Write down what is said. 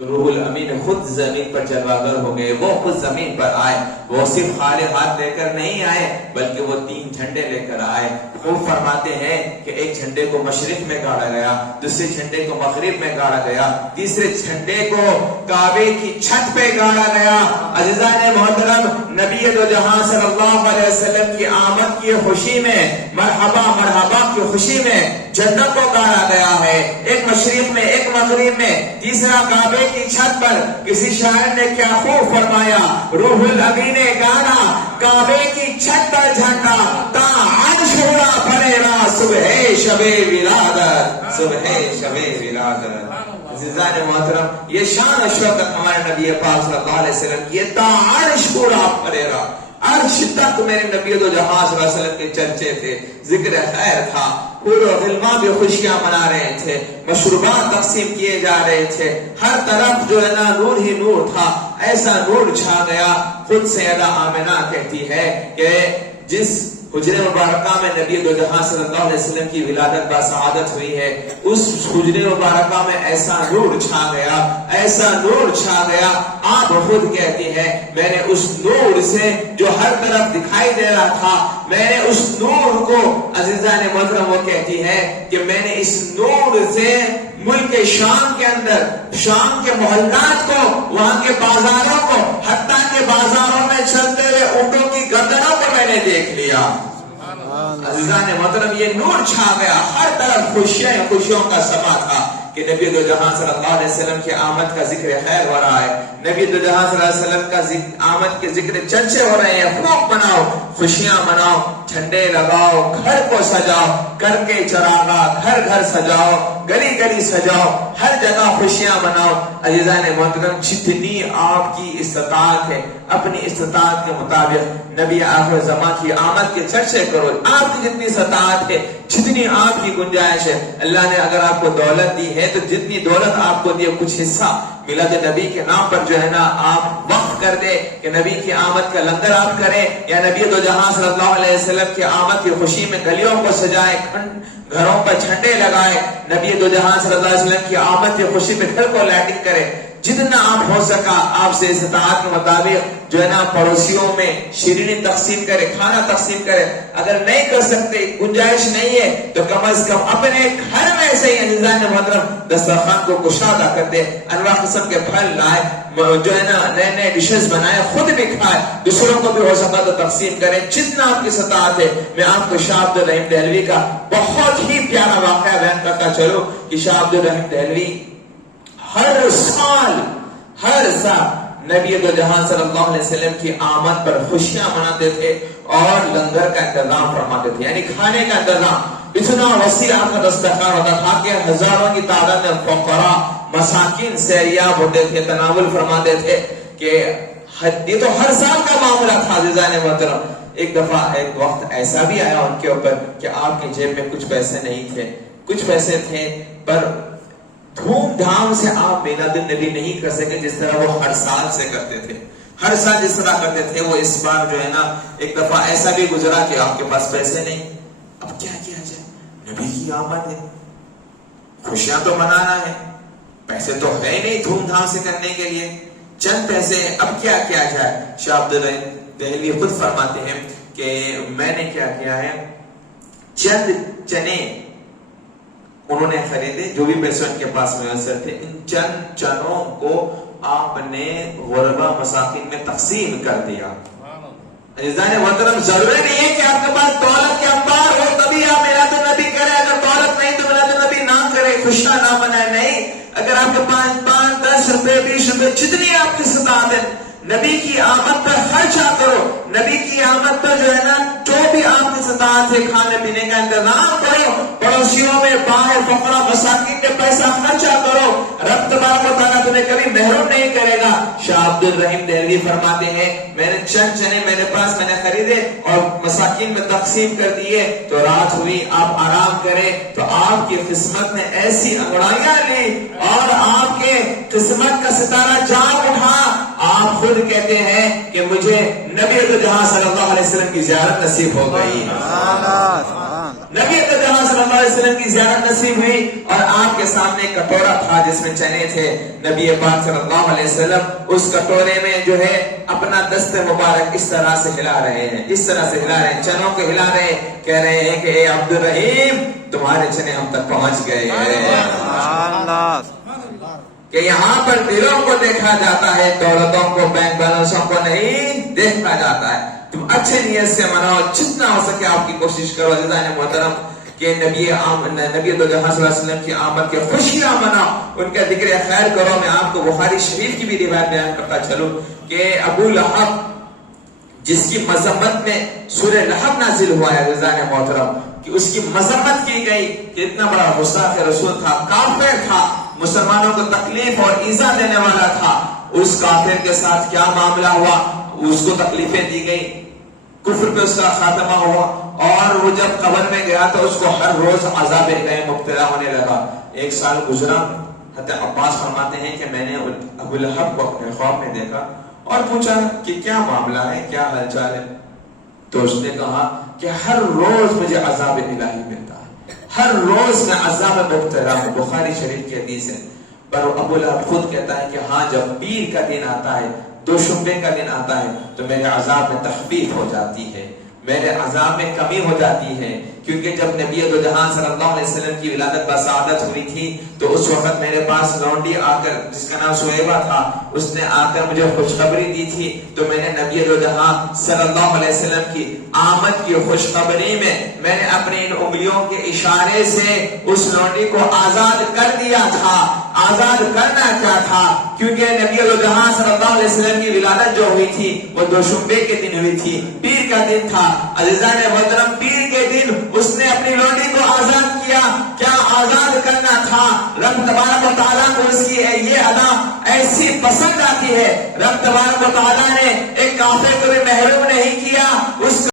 روح الامین خود زمین پر جلوگر ہو گئے، وہ خود زمین پر آئے، وہ صرف خالی ہاتھ لے کر نہیں آئے بلکہ وہ 3 جھنڈے لے کر آئے۔ خوب فرماتے ہیں کہ ایک جھنڈے کو مشرق میں گاڑا گیا، دوسرے جھنڈے کو مغرب میں گاڑا گیا، تیسرے جھنڈے کو کعبے کی چھت پہ گاڑا گیا۔ عزیزان محترم، نبی دو جہاں صلی اللہ علیہ وسلم کی آمد کی خوشی میں، مرحبا مرحبا کی خوشی میں جنت کو گاڑا گیا ہے، ایک مشرق میں ایک مغرب میں، تیسرا کعبے کی چھت پر۔ کسی شاعر نے کیا خوب فرمایا، روح الامین نے گانا کعبے کی چھت پر جھنڈا، تا عرش اڑا پھریرا صبح شب ولادت، صبح شب ولادت۔ عزیزان محترم، یہ شان و شوکت ہمارے نبی پاک صلی اللہ علیہ وسلم کی، تا عرش اڑا پھریرا، عرش تک میرے نبی دو جہاں صلی اللہ علیہ وسلم کے چرچے تھے، ذکر خیر تھا، پورے غلمان بھی خوشیاں منا رہے تھے، مشروبات تقسیم کیے جا رہے تھے، ہر طرف جو ہے نا نور ہی نور تھا، ایسا نور چھا گیا۔ خود سیدہ آمنہ کہتی ہے کہ جس حجرے مبارکہ میں نبی دو جہاں صلی اللہ علیہ وسلم کی ولادت با سعادت ہوئی ہے، اس حجرے مبارکہ میں ایسا نور چھا گیا، ایسا نور چھا گیا۔ آپ خود کہتی ہے میں نے اس نور سے جو ہر طرف دکھائی دے رہا تھا، میں نے اس نور کو، عزیزان محترم وہ کہتی ہے کہ میں نے اس نور سے ملک شام کے اندر، شام کے محلات کو، وہاں کے بازاروں کو، حتیٰ کہ بازاروں میں چلتے ہوئے اونٹوں کی گردنوں کو میں نے دیکھ لیا۔ عزیزان محترم، یہ نور چھا گیا، ہر طرف خوشیوں کا سما تھا کہ نبی دو جہاں صلی اللہ علیہ وسلم کی آمد کا ذکر خیر ہو رہا ہے، نبی دو جہاں صلی اللہ علیہ وسلم کا آمد کے ذکر چرچے ہو رہے ہیں۔ خوب مناؤ، خوشیاں مناؤ، جھنڈے لگاؤ، گھر کو سجاؤ، کر کے چراغا گھر گھر سجاؤ، گلی گلی سجاؤ، ہر جگہ خوشیاں مناؤ۔ عزیزان محترم، جتنی آپ کی استطاعت ہے اپنی استطاعت کے مطابق نبی آخر زمان کی آمد کے چرچے کرو، آپ کی جتنی استطاعت ہے، جتنی آپ کی گنجائش ہے۔ اللہ نے اگر آپ کو دولت دی ہے تو جتنی دولت آپ کو دی، کچھ حصہ میلاد نبی کے نام پر جو ہے نا آپ وقف کر دے کہ نبی کی آمد کا لنگر آپ کریں، یا نبی دو جہاں صلی اللہ علیہ وسلم کی آمد کی خوشی میں گلیوں کو سجائیں، گھروں پر جھنڈے لگائے، نبی دو جہاں صلی اللہ علیہ وسلم کی آمد کی خوشی میں گھر کو لائٹنگ کرے۔ جتنا آپ ہو سکا آپ سے استطاعت کے مطابق جو ہے نا پڑوسیوں میں شیرینی تقسیم کرے، کھانا تقسیم کرے۔ اگر نہیں کر سکتے، گنجائش نہیں ہے، تو کم از کم اپنے گھر میں سے ہی عزیزان محترم دسترخوان کو کشادہ کر دے، انواع قسم کے پھل لائے، جو ہے نا نئے نئے ڈشز بنائے، خود بھی کھائے، دوسروں کو بھی ہو سکا تو تقسیم کریں، جتنا آپ کی استطاعت ہے۔ میں آپ کو شاہ عبد الرحیم دہلوی کا بہت ہی پیارا واقعہ بیان کرتا چلو کہ شاہ عبد الرحیم دہلوی ہر سال نبی دو جہاں صلی اللہ علیہ وسلم کی آمد پر خوشیاں مناتے تھے اور لنگر کا انتظام فرماتے تھے، یعنی کھانے کا انتظام۔ اتنا وسیع آپ کا دسترخوان ہوتا تھا کہ ہزاروں کی تعداد میں فقراء مساکین سیریاب ہوتے تھے، تناول فرماتے تھے کہ یہ تو ہر سال کا معاملہ تھا۔ عزیزان محترم، ایک دفعہ ایک وقت ایسا بھی آیا ان کے اوپر کہ آپ کی جیب میں کچھ پیسے نہیں تھے، کچھ پیسے تھے پر دھوم دھام سے آپ میلاد النبی نہیں کر سکے جس طرح وہ ہر سال سے کرتے تھے، ہر سال جس طرح کرتے تھے۔ وہ اس بار جو ہے نا ایک دفعہ ایسا بھی گزرا کہ آپ کے پاس پیسے نہیں، اب کیا کیا جائے، نبی کی آمد ہے، خوشیاں تو منانا ہے، پیسے تو ہے نہیں دھوم دھام سے کرنے کے لیے، چند پیسے، اب کیا کیا جائے۔ شاہ عبد الرحیم دہلوی خود فرماتے ہیں کہ میں نے کیا کیا ہے، چند چنے انہوں نے خریدے، جو بھی پیسے ان کے پاس میسر تھے، ان چند چنوں کو آپ نے غربا مساکین میں تقسیم کر دیا۔ عزیزان محترم، ضروری نہیں ہے کہ آپ کے پاس دولت کے انبار ہو تبھی آپ میلاد النبی کریں، اگر دولت نہیں تو میلاد النبی نہ کرے، خوشیاں نہ منائے، نہیں۔ اگر آپ کے پاس 5، 10 روپے، 20 روپے، جتنی آپ کی استطاعت ہے، نبی کی آمد پر خرچہ کرو، نبی کی آمد پر جو ہے نا جو بھی آپ کی استطاعت ہے کھانے پینے کا انتظام کرو، پڑوسیوں میں باہر فقراء مساکین میں پیسہ خرچہ کرو، رب تبارک و تعالیٰ تمہیں کبھی محروم نہیں کرے گا۔ شاہ عبد الرحیم دہلوی فرماتے ہیں میں نے چند چنے میرے پاس میں نے خریدے اور مساکین میں تقسیم کر دیے، تو رات ہوئی آپ آرام کریں تو آپ کی قسمت نے ایسی انگڑائیاں لی اور آپ کے قسمت کا ستارہ جاگ اٹھا۔ آپ خود کہتے ہیں کہ مجھے نبی دو جہاں صلی اللہ علیہ وسلم کی زیارت نصیب ہو گئی، نبی دو جہاں صلی اللہ علیہ وسلم کی زیارت نصیب ہوئی اور آپ کے سامنے ایک کٹورا تھا جس میں چنے تھے. نبی پاک صلی اللہ علیہ وسلم اس کٹورے میں جو ہے اپنا دست مبارک اس طرح سے ہلا رہے ہیں, اس طرح سے ہلا رہے ہیں, چنوں کو ہلا رہے ہیں, کہہ رہے ہیں کہ اے عبد الرحیم تمہارے چنے ہم تک پہنچ گئے ہیں. کہ یہاں پر دلوں کو دیکھا جاتا ہے, دولتوں کو, بینک بیلنسوں کو نہیں دیکھا جاتا ہے. تم اچھے نیت سے مناؤ, جتنا ہو سکے آپ کی کوشش کرو. عزیزان محترم کہ نبی دو جہاں صلی اللہ علیہ وسلم کی آمد کے خوشیاں مناؤ, ان کا ذکر خیر کرو. میں آپ کو بخاری شریف کی بھی روایت بیان کرتا چلوں کہ ابو لہب جس کی مذمت میں سورہ لہب نازل ہوا ہے عزیزان محترم, کہ اس کی مذمت کی گئی کہ اتنا بڑا گستاخ رسول تھا, کافر تھا, مسلمانوں کو تکلیف اور ایذا دینے والا تھا. اس کافر کے ساتھ کیا معاملہ ہوا, اس کو تکلیفیں دی گئی, کفر پہ اس کا خاتمہ ہوا, اور وہ جب قبر میں گیا تو اس کو ہر روز عذاب الہی مبتلا ہونے لگا. 1 سال گزرا. حضرت عباس فرماتے ہیں کہ میں نے ابو لہب کو اپنے خواب میں دیکھا اور پوچھا کہ کیا معاملہ ہے, کیا حال چال ہے. تو اس نے کہا کہ ہر روز مجھے عذاب الہی ملتا ہے, ہر روز میں عذاب مبتلا ہوں. بخاری شریف کی حدیث ہے. پر ابو لہب خود کہتا ہے کہ ہاں جب پیر کا دن آتا ہے, دوشنبے کا دن آتا ہے, تو میرے عذاب میں تخفیف ہو جاتی ہے, میرے عذاب میں کمی ہو جاتی ہے. کیونکہ جب نبی دو جہاں صلی اللہ علیہ وسلم کی ولادت بسعادت ہوئی تھی تو اس وقت میرے پاس لونڈی آ کر, جس کا نام سویبہ تھا, اس نے آ کر مجھے خوشخبری دی تھی. تو میں نے نبی دو جہاں صلی اللہ علیہ وسلم کی آمد کی خوشخبری میں نے اپنی ان انگلیوں کے اشارے سے اس لونڈی کو آزاد کر دیا تھا. آزاد کرنا کیا تھا, کیونکہ نبی جہاں صلی اللہ علیہ وسلم کی ولادت جو ہوئی تھی وہ دوشنبے کے دن ہوئی تھی, پیر کا دن تھا. عزیزان محترم پیر کے دن اس نے اپنی لونڈی کو آزاد کیا. کیا آزاد کرنا تھا. رب تبارک و تعالیٰ کو اس کی یہ ادا ایسی پسند آتی ہے. رب تبارک و تعالیٰ